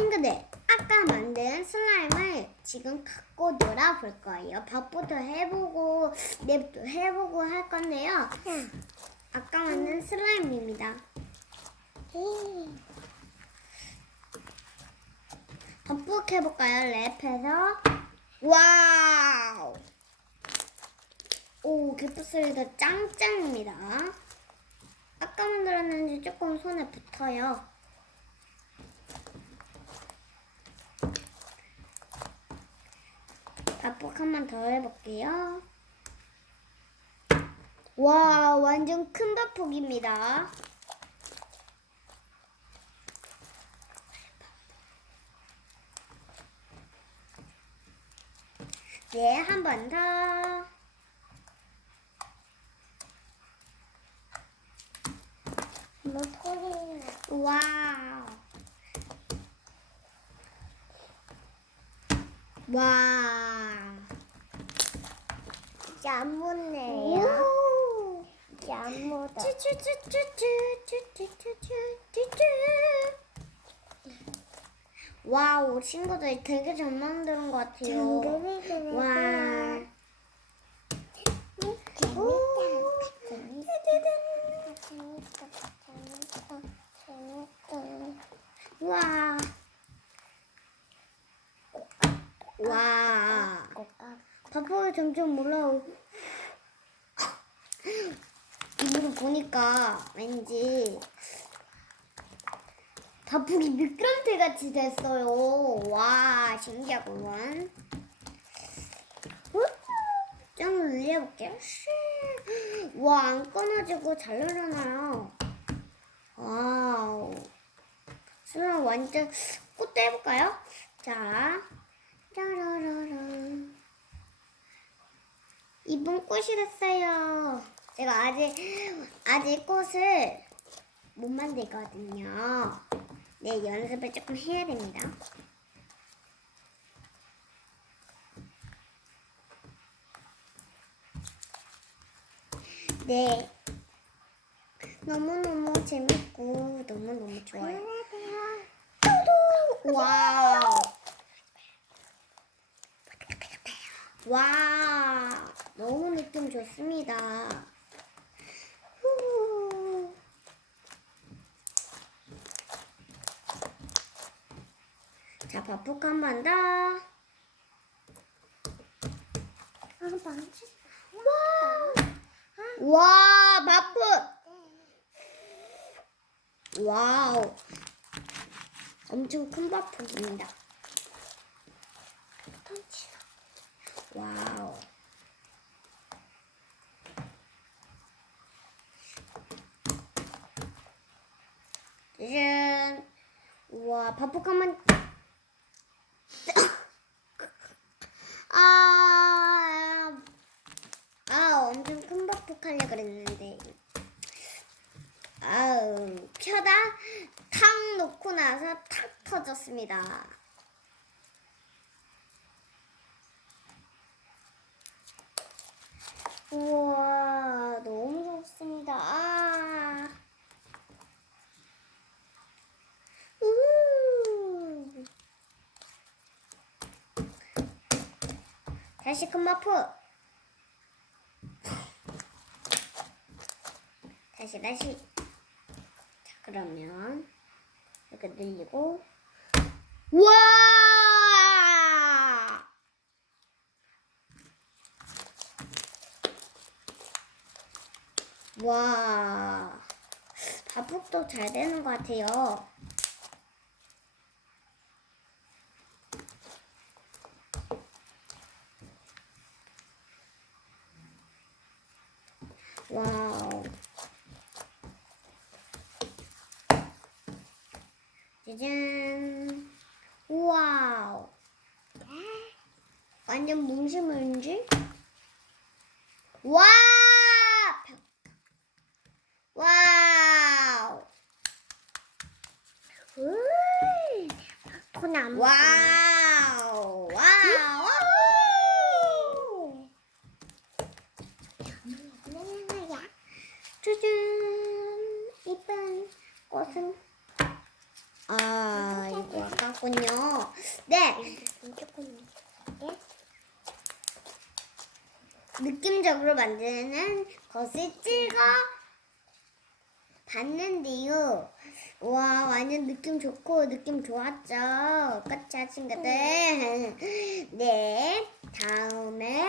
친구들, 아까 만든 슬라임을 지금 갖고 놀아볼 거예요. 밥부터 해보고, 랩도 해보고 할 건데요. 아까 만든 슬라임입니다. 덮북 해볼까요? 랩해서. 와우! 오, 기프 소리가 짱짱입니다. 아까 만들었는지 조금 손에 붙어요. 밥복 한 번 더 해볼게요. 와, 완전 큰 밥폭입니다. 네, 한 번 더. 뭐 소리 와우. 와. 이제 안 묻네요. 이제 안 와우, 친구들 되게 잘 만드는 것 같아요. 와. 와. 와. 밥폭이 점점 올라오고. 입으로 보니까 왠지 밥폭이 미끄럼틀 같이 됐어요. 와, 신기하구만. 짱 올려볼게요. 슈. 와, 안 끊어지고 잘 늘어나요. 와우. 그럼 완전 꽃도 해볼까요? 자, 짜라라라. 꽃이 됐어요. 제가 아직 아직 꽃을 못 만들거든요. 네, 연습을 조금 해야 됩니다. 네. 너무너무 재밌고 너무너무 좋아요. 와우. 와, 너무 느낌 좋습니다. 후. 자, 밥폭 한번 더. 아, 망치. 와, 밥폭. 와우. 엄청 큰. 펀치가. 와우. 짜잔. 우와, 한번. 아, 아, 엄청 큰 밥폭 하려 그랬는데. 아우, 켜다 탁 놓고 나서 탁 터졌습니다. 우와, 너무 좋습니다. 아. 우. 다시 큰 마프. 다시 다시. 자, 그러면 이렇게 늘리고. 와! 와, 밥국도 잘 되는 것 같아요. 와우. 짜잔. 와우. 완전 뭉실뭉실. 와! 와우. 으이. 폰안 와우. 와우. 와우. 묻어. 짜잔. 이쁜 꽃은 아, 이거 만들었군요. 네, 느낌적으로 만드는 것을 찍어 봤는데요. 와, 완전 느낌 좋고 느낌 좋았죠? 그쵸, 친구들? 네, 다음에